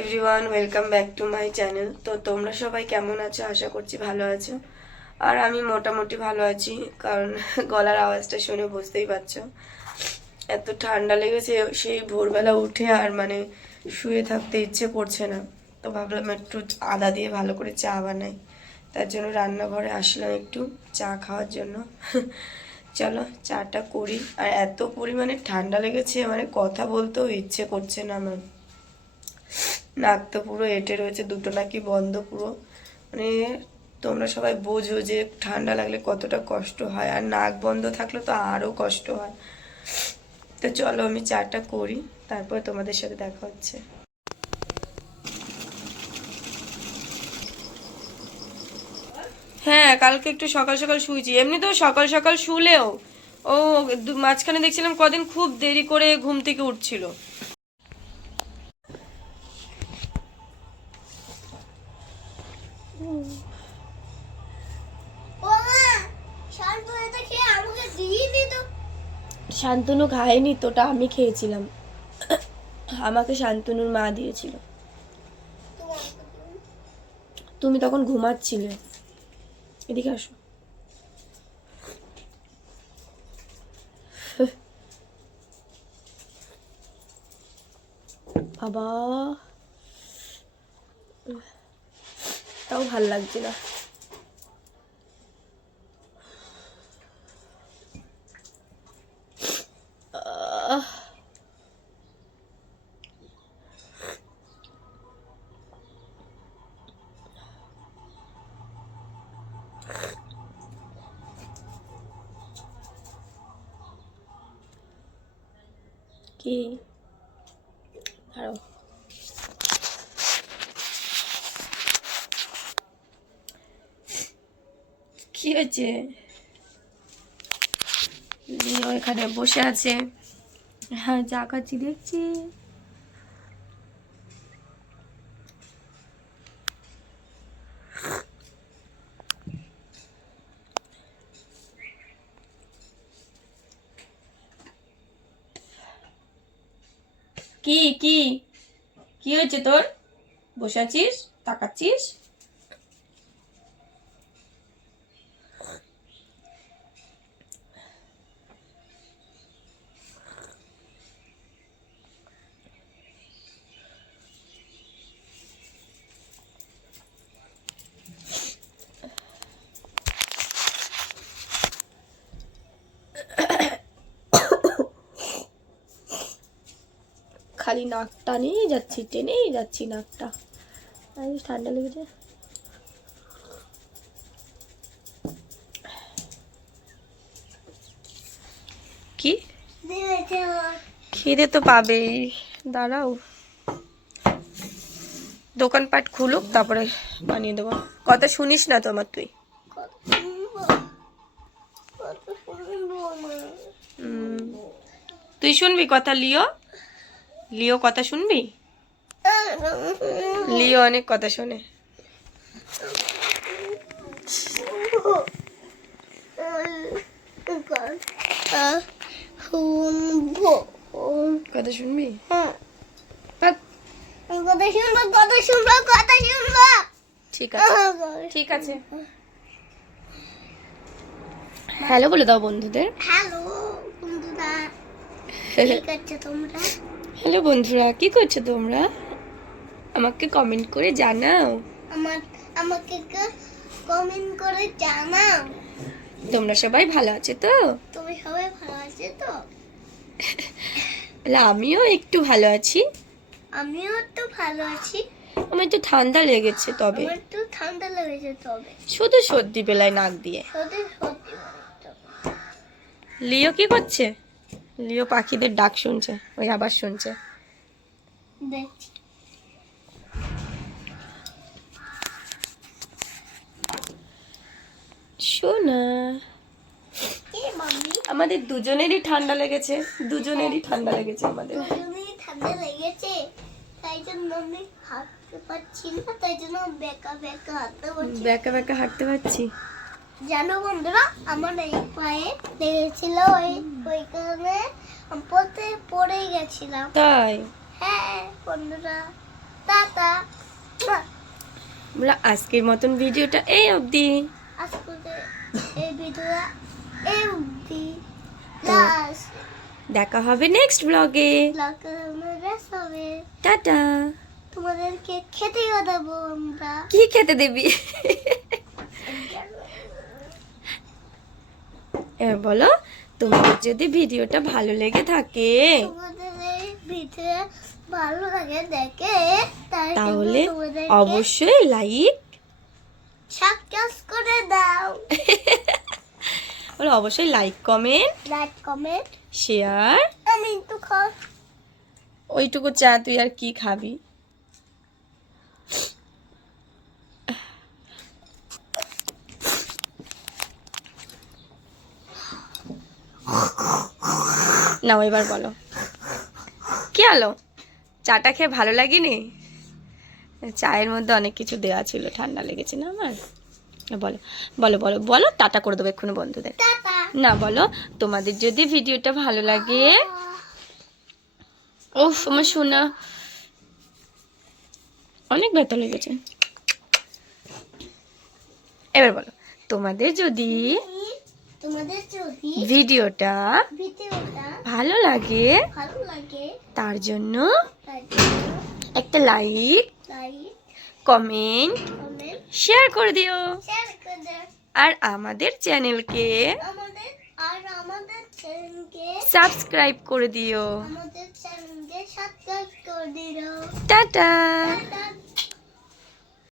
Everyone, welcome back to my channel. তো তোমরা সবাই কেমন আছো? আশা করছি ভালো আছো। আর আমি মোটামুটি ভালো আছি, কারণ গলার আওয়াজটা শুনে বুঝতেই পারছো এত ঠান্ডা লেগেছে। সেই ভোরবেলা উঠে আর শুয়ে থাকতে ইচ্ছে করছে না। তো ভাবলাম একটু আদা দিয়ে ভালো করে চা বানাই, তার জন্য রান্নাঘরে আসলাম একটু চা খাওয়ার জন্য। চলো চাটা করি। আর এত পরিমাণে ঠান্ডা লেগেছে, কথা বলতেও ইচ্ছে করছে না আমার। নাক তো পুরো এঁটে রয়েছে, দুটো নাকি বন্ধ পুরো। মানে তোমরা সবাই বোঝো যে ঠান্ডা লাগলে কতটা কষ্ট হয়, আর নাক বন্ধ থাকলে তো আরও কষ্ট হয়। তো চলো আমি চাটা করি, তারপর তোমাদের সাথে দেখা হচ্ছে। হ্যাঁ, কালকে একটু সকাল সকাল শুয়েছি। এমনি তো সকাল সকাল শুলেও ও মাঝখানে দেখছিলাম কদিন খুব দেরি করে ঘুম থেকে উঠছিল। শান্তনু খায়নি, তোটা আমি খেয়েছিলাম। আমাকে শান্তনুর মা দিয়েছিল। তুমি তখন ঘুমাচ্ছিলে। এদিকে আসো। বাবা, তাও ভাল লাগছে না। কি দাঁড়াও, কি হয়েছে? লিও এখানে বসে আছে। হ্যাঁ, চা খাচ্ছি দেখছি। কি কি কি হয়েছে তোর? বসে আছিস, তাকাচ্ছিস? খালি নাক টানেই যাচ্ছি, টেনেই যাচ্ছি নাকটা। ঠান্ডা লেগেছে। কি খিদে তো পাবেই, দাঁড়াও দোকানপাট খুলুক তারপরে বানিয়ে দেবো। কথা শুনিস না তো আমার তুই? তুই শুনবি কথা? লিও লিও কথা শুনবি? লিও অনেক কথা শোনে। কথা শুনবি? ঠিক আছে, ঠিক আছে। হ্যালো বলে দাও বন্ধুদের। হ্যালো বন্ধুরা, কি করছো তোমরা? হ্যালো বন্ধুরা, কি করছো তোমরা? আমাকে কমেন্ট করে জানাও। আমাকে কমেন্ট করে জানাও। তোমরা সবাই ভালো আছো তো? তুমি সবাই ভালো আছো তো? আমিও একটু ভালো আছি। আমিও একটু ভালো আছি। আমার একটু ঠান্ডা লেগেছে, তবে শুধু সর্দি বেলায় নাক দিয়ে। লিও কি করছে? লিও পাখিদের ডাক শুনছে, ওই আবার শুনছে। শোনা, আমাদের দুজনেরই ঠান্ডা লেগেছে, দুজনেরই ঠান্ডা লেগেছে, আমাদের ঠান্ডা লেগেছে। তাই জন্য আমি হাঁটতে পারছি না, তাই জন্য বেকা বেকা হাঁটতে পারছি। জানো বন্ধুরা, আমার এই পায়ে লেগেছিল, ওই কারণে পড়ে গেছিলাম। তাই? হ্যাঁ বন্ধুরা, তা টাটা। বলো আজকের মতন ভিডিওটা এই অবধি। আজকে এই ভিডিওটা এই অবধি। লাস্ট দেখা হবে নেক্সট ব্লগে। ব্লগে রেস্ট হবে। টাটা। তোমাদেরকে খেতেও দেবো আমরা। কি খেতে দিবি? এবার বলো তোমাদের যদি ভিডিওটা ভালো লেগে থাকে তোমাদের এই ভিডিও ভালো লাগে দেখে তাহলে অবশ্যই লাইক সাবস্ক্রাইব করে দাও। বলো অবশ্যই like comment like comment share. আমি তো খাও। ওইটুকু চা তুই আর কি খাবি? নাও এবার বলো কি হলো? চাটা খেয়ে ভালো লাগেনি? চায়ের মধ্যে অনেক কিছু দেওয়া ছিল, ঠান্ডা লেগেছে না আমার। বলো বলো বলো বলো টাটা করে দেবো এক্ষুনি বন্ধুদের। টাটা। না বলো তোমাদের যদি ভিডিওটা ভালো লাগে। ওফ আমার শোনা অনেক ব্যথা লেগেছে। এবার বলো তোমাদের যদি ভিডিওটা ভালো লাগে ভালো লাগে তার জন্য তার জন্য একটা like like comment comment share করে দিও। শেয়ার করে দাও। আর আমাদের চ্যানেলকে আমাদের চ্যানেলকে সাবস্ক্রাইব করে দিও। সাবস্ক্রাইব করে দিও। টাটা। টাটা।